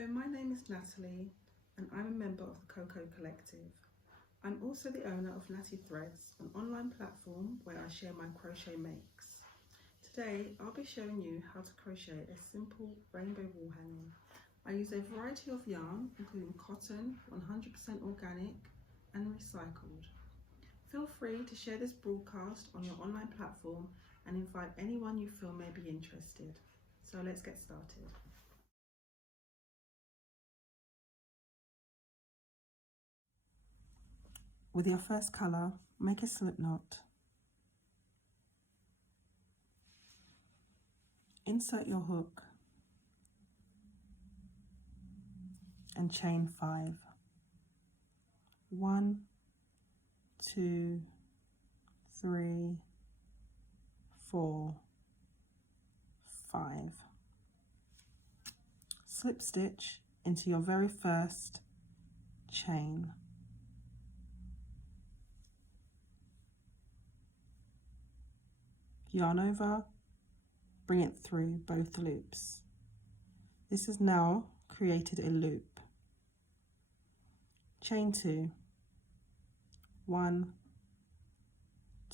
Hello, my name is Natalie and I'm a member of the Coco Collective. I'm also the owner of Nattie Threads, an online platform where I share my crochet makes. Today I'll be showing you how to crochet a simple rainbow wall hanging. I use a variety of yarn including cotton, 100% organic and recycled. Feel free to share this broadcast on your online platform and invite anyone you feel may be interested. So let's get started. With your first colour, make a slip knot. Insert your hook and chain 5. 1, 2, 3, 4, 5. Slip stitch into your very first chain. Yarn over, bring it through both loops. This has now created a loop. Chain 2, 1,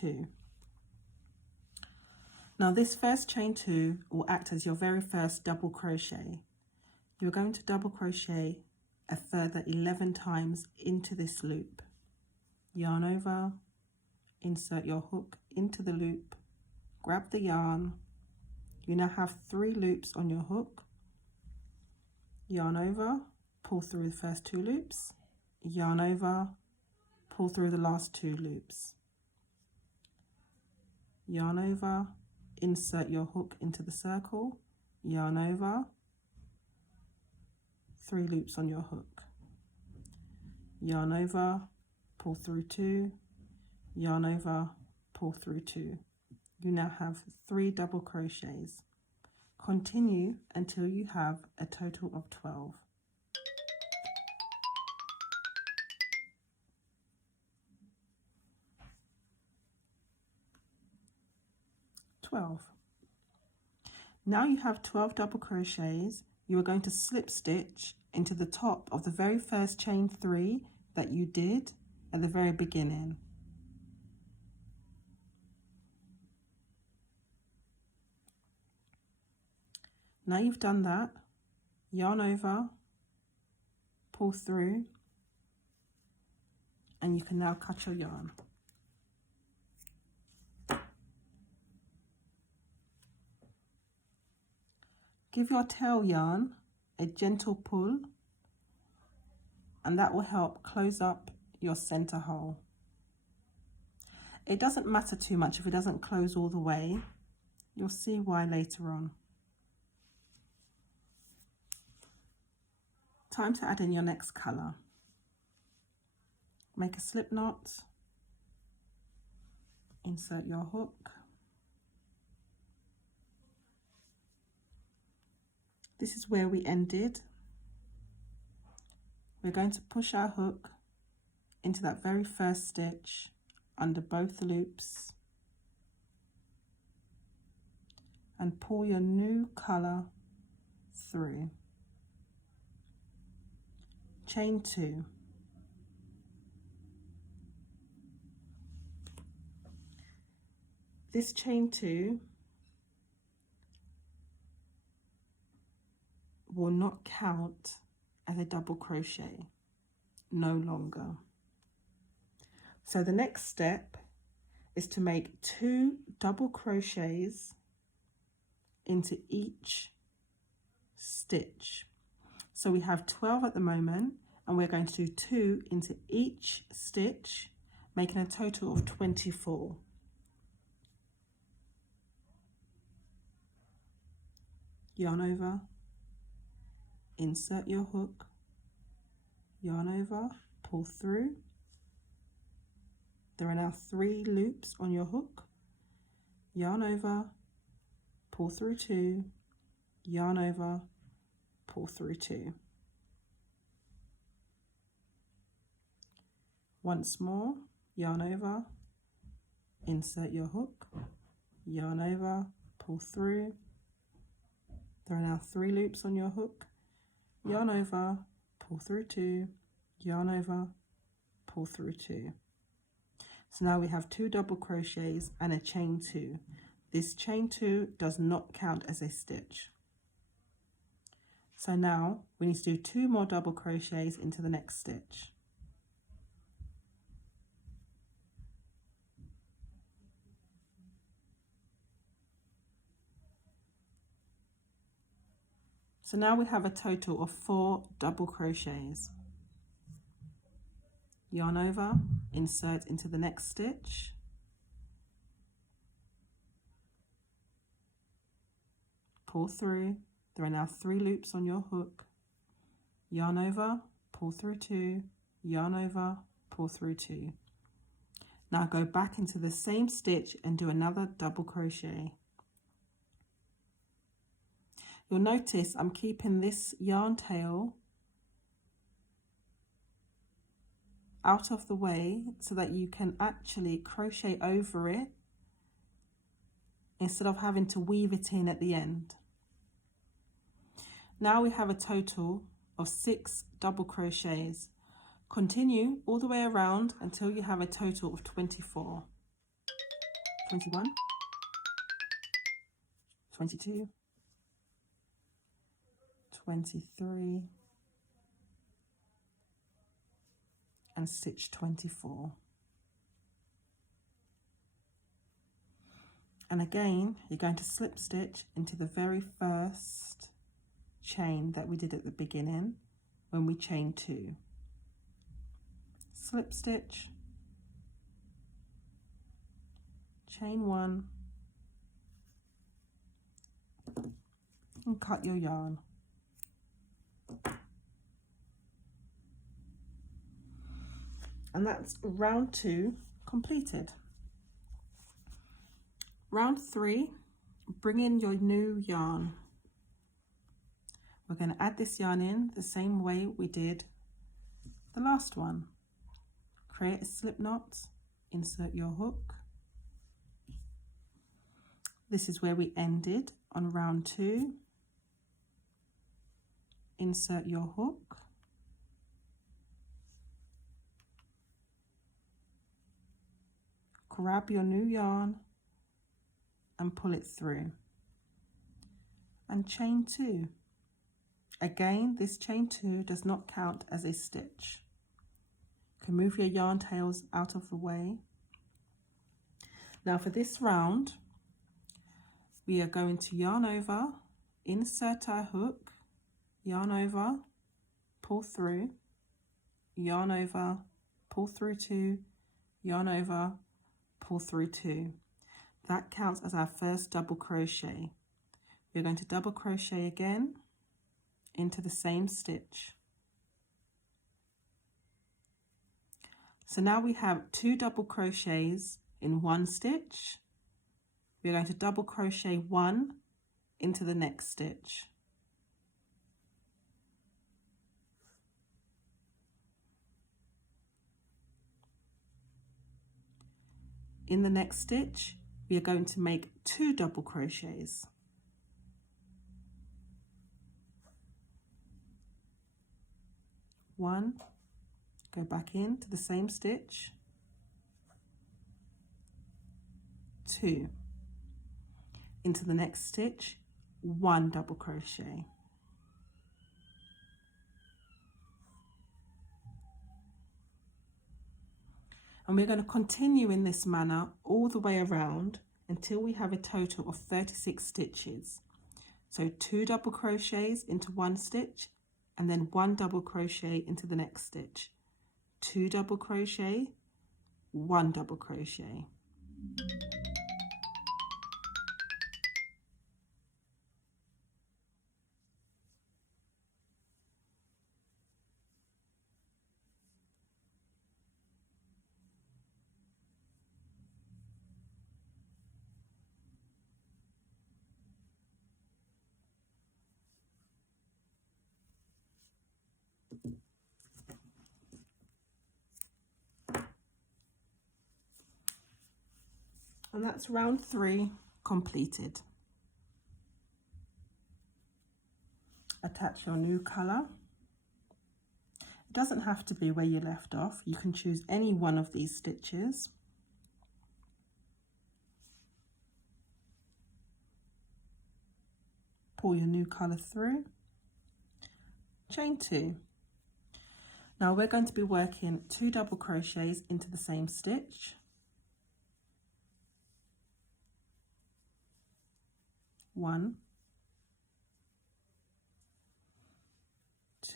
2. Now this first chain 2 will act as your very first double crochet. You're going to double crochet a further 11 times into this loop. Yarn over, insert your hook into the loop, grab the yarn. You now have 3 loops on your hook. Yarn over, pull through the first 2 loops, yarn over, pull through the last 2 loops. Yarn over, insert your hook into the circle, yarn over, 3 loops on your hook. Yarn over, pull through 2, yarn over, pull through 2. You now have 3 double crochets. Continue until you have a total of 12. Now you have 12 double crochets. You are going to slip stitch into the top of the very first chain 3 that you did at the very beginning. Now you've done that, yarn over, pull through, and you can now cut your yarn. Give your tail yarn a gentle pull, and that will help close up your center hole. It doesn't matter too much if it doesn't close all the way. You'll see why later on. Time to add in your next colour. Make a slip knot, insert your hook. This is where we ended. We're going to push our hook into that very first stitch under both loops and pull your new colour through. Chain 2. This chain 2 will not count as a double crochet, no longer. So the next step is to make 2 double crochets into each stitch. So we have 12 at the moment, and we're going to do 2 into each stitch, making a total of 24. Yarn over, insert your hook, yarn over, pull through. There are now 3 loops on your hook. Yarn over, pull through 2, yarn over, pull through 2. Once more, yarn over, insert your hook, yarn over, pull through. There are now 3 loops on your hook. yarn over, pull through 2, yarn over, pull through 2. So now we have 2 double crochets and a chain 2. This chain 2 does not count as a stitch. So now we need to do 2 more double crochets into the next stitch. So now we have a total of 4 double crochets. Yarn over, insert into the next stitch, pull through. There are now 3 loops on your hook, yarn over, pull through 2, yarn over, pull through 2. Now go back into the same stitch and do another double crochet. You'll notice I'm keeping this yarn tail out of the way so that you can actually crochet over it instead of having to weave it in at the end. Now we have a total of 6 double crochets. Continue all the way around until you have a total of 24. 21, 22, 23, and stitch 24. And again, you're going to slip stitch into the very first chain that we did at the beginning when we chained 2. Slip stitch, chain 1, and cut your yarn. And that's round 2 completed. Round 3, bring in your new yarn. We're going to add this yarn in the same way we did the last one. Create a slip knot, insert your hook. This is where we ended on round 2. Insert your hook. Grab your new yarn and pull it through. And chain 2. Again, this chain 2 does not count as a stitch. You can move your yarn tails out of the way. Now for this round, we are going to yarn over, insert our hook, yarn over, pull through, yarn over, pull through 2, yarn over, pull through 2. That counts as our first double crochet. You're going to double crochet again into the same stitch. So now we have 2 double crochets in one stitch. We're going to double crochet 1 into the next stitch. In the next stitch, we are going to make 2 double crochets. One, go back into the same stitch, 2, into the next stitch, 1 double crochet. And we're going to continue in this manner all the way around until we have a total of 36 stitches. So 2 double crochets into one stitch and then 1 double crochet into the next stitch. 2 double crochet, 1 double crochet. And that's round 3 completed. attach your new colour. It doesn't have to be where you left off. You can choose any one of these stitches. Pull your new colour through, chain 2. Now we're going to be working 2 double crochets into the same stitch. 1,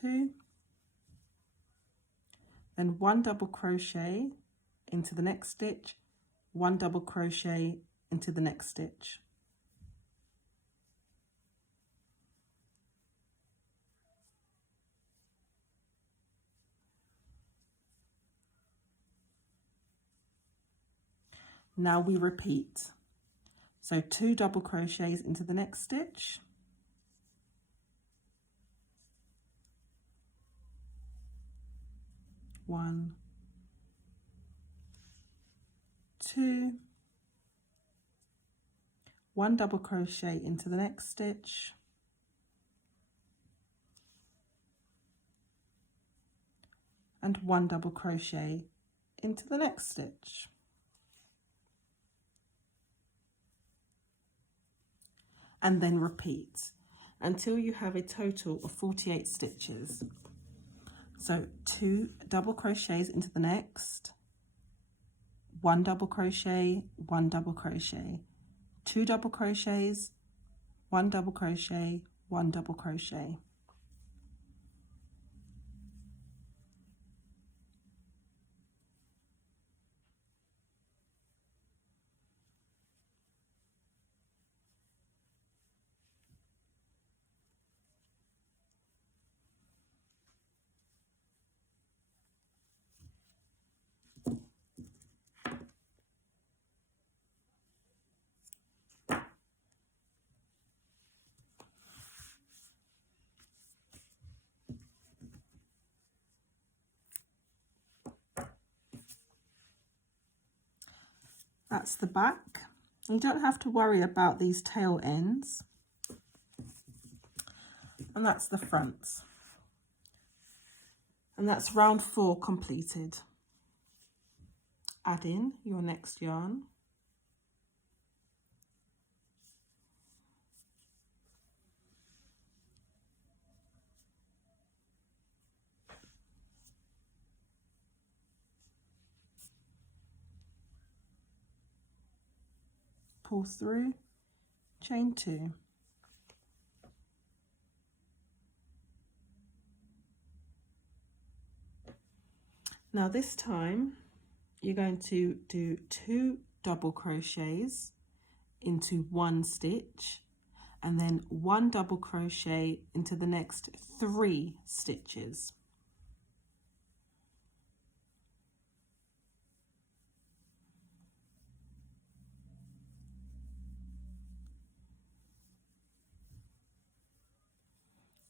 2, then 1 double crochet into the next stitch, 1 double crochet into the next stitch. Now we repeat. So 2 double crochets into the next stitch. 1, 2, 1 double crochet into the next stitch, and 1 double crochet into the next stitch. And then repeat until you have a total of 48 stitches. So 2 double crochets into the next, 1 double crochet, 1 double crochet, 2 double crochets, 1 double crochet, 1 double crochet. That's the back. You don't have to worry about these tail ends. And that's the front. And that's round 4 completed. Add in your next yarn. Pull through, chain 2. Now this time you're going to do 2 double crochets into 1 stitch and then 1 double crochet into the next 3 stitches.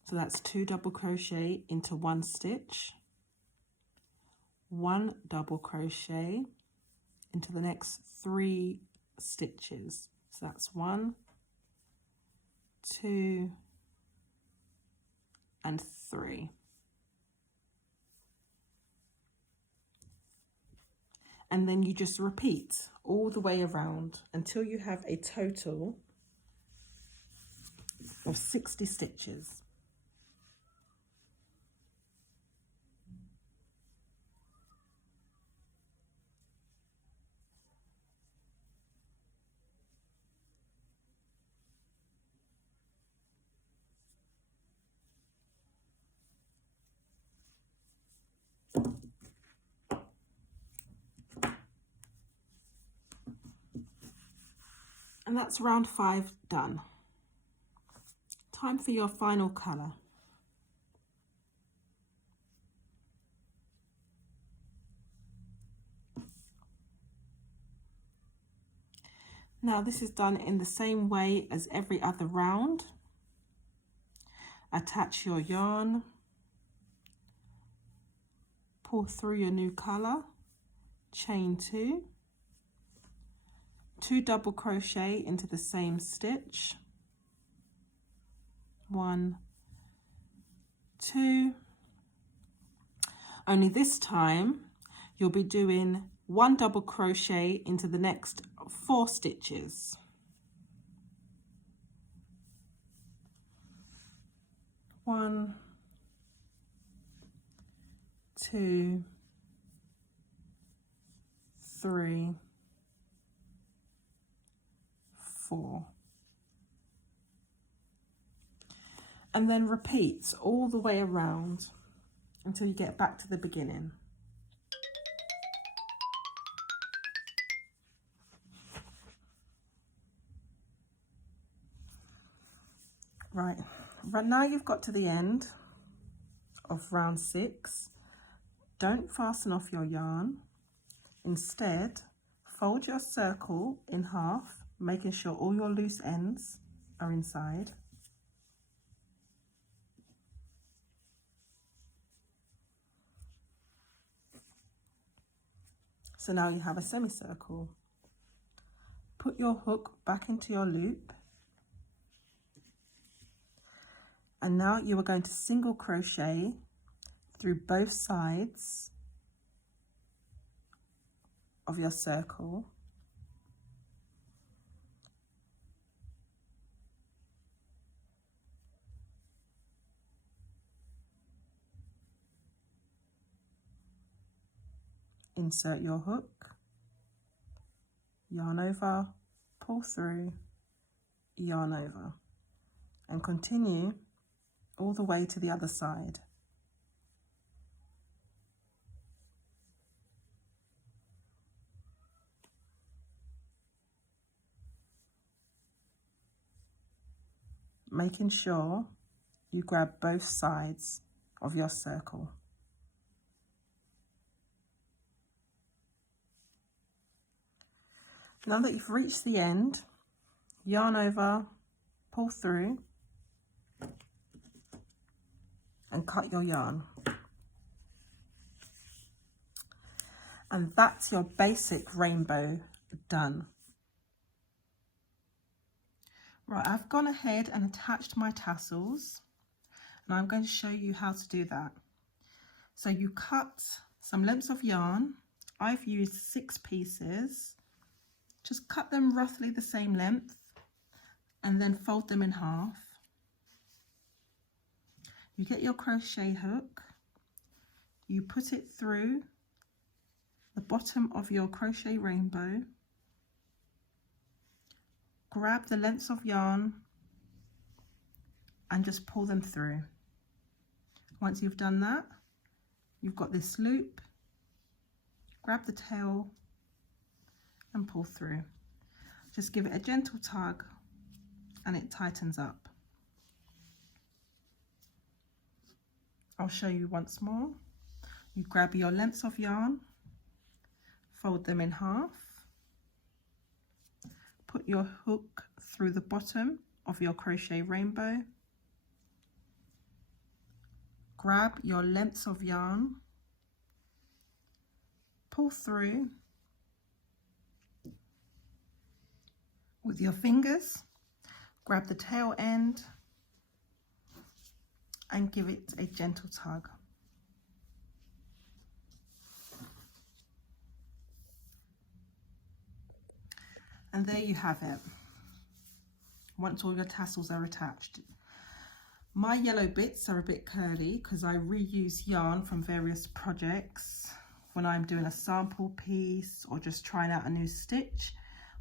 So that's 2 double crochet into 1 stitch, 1 double crochet into the next 3 stitches. So that's 1, 2, and 3. And then you just repeat all the way around until you have a total of 60 stitches. And that's round 5 done. Time for your final colour. Now this is done in the same way as every other round. Attach your yarn, pull through your new colour, chain 2, 2 double crochet into the same stitch, 1, 2. Only this time you'll be doing 1 double crochet into the next 4 stitches. 1, 2, 3, 4. And then repeat all the way around until you get back to the beginning. Right now you've got to the end of round 6. Don't fasten off your yarn. Instead, fold your circle in half, making sure all your loose ends are inside. So now you have a semicircle. Put your hook back into your loop. And now you are going to single crochet through both sides of your circle. Insert your hook, yarn over, pull through, yarn over, and continue all the way to the other side. Making sure you grab both sides of your circle. Now that you've reached the end, yarn over, pull through, and cut your yarn. And that's your basic rainbow done. Right, I've gone ahead and attached my tassels, and I'm going to show you how to do that. So you cut some lengths of yarn. I've used 6 pieces. Just cut them roughly the same length and then fold them in half. You get your crochet hook, you put it through the bottom of your crochet rainbow, grab the lengths of yarn and just pull them through. Once you've done that, you've got this loop, grab the tail and pull through. Just give it a gentle tug and it tightens up. I'll show you once more. You grab your lengths of yarn, fold them in half, put your hook through the bottom of your crochet rainbow, grab your lengths of yarn, pull through with your fingers, grab the tail end and give it a gentle tug. And there you have it, once all your tassels are attached. My yellow bits are a bit curly because I reuse yarn from various projects when I'm doing a sample piece or just trying out a new stitch.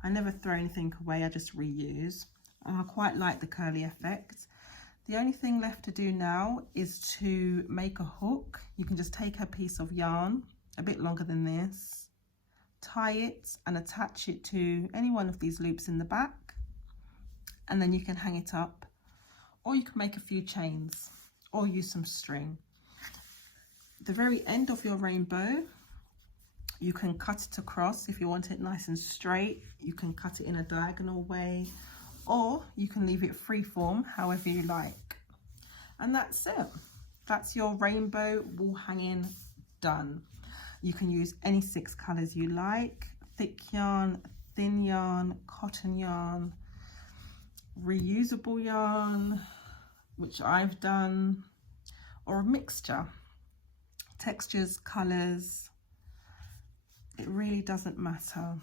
I never throw anything away, I just reuse. And I quite like the curly effect. The only thing left to do now is to make a hook. You can just take a piece of yarn, a bit longer than this, tie it and attach it to any one of these loops in the back, and then you can hang it up, or you can make a few chains or use some string. The very end of your rainbow, you can cut it across if you want it nice and straight. You can cut it in a diagonal way, or you can leave it freeform, however you like. And that's it. That's your rainbow wall hanging done. You can use any 6 colours you like: thick yarn, thin yarn, cotton yarn, reusable yarn, which I've done, or a mixture. Textures, colours, it really doesn't matter.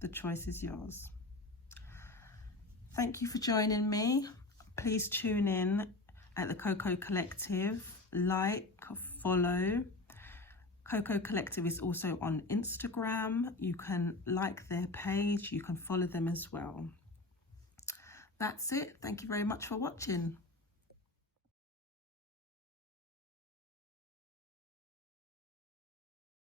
The choice is yours. Thank you for joining me. Please tune in at the Coco Collective, like, follow. Coco Collective is also on Instagram. You can like their page, you can follow them as well. That's it. Thank you very much for watching.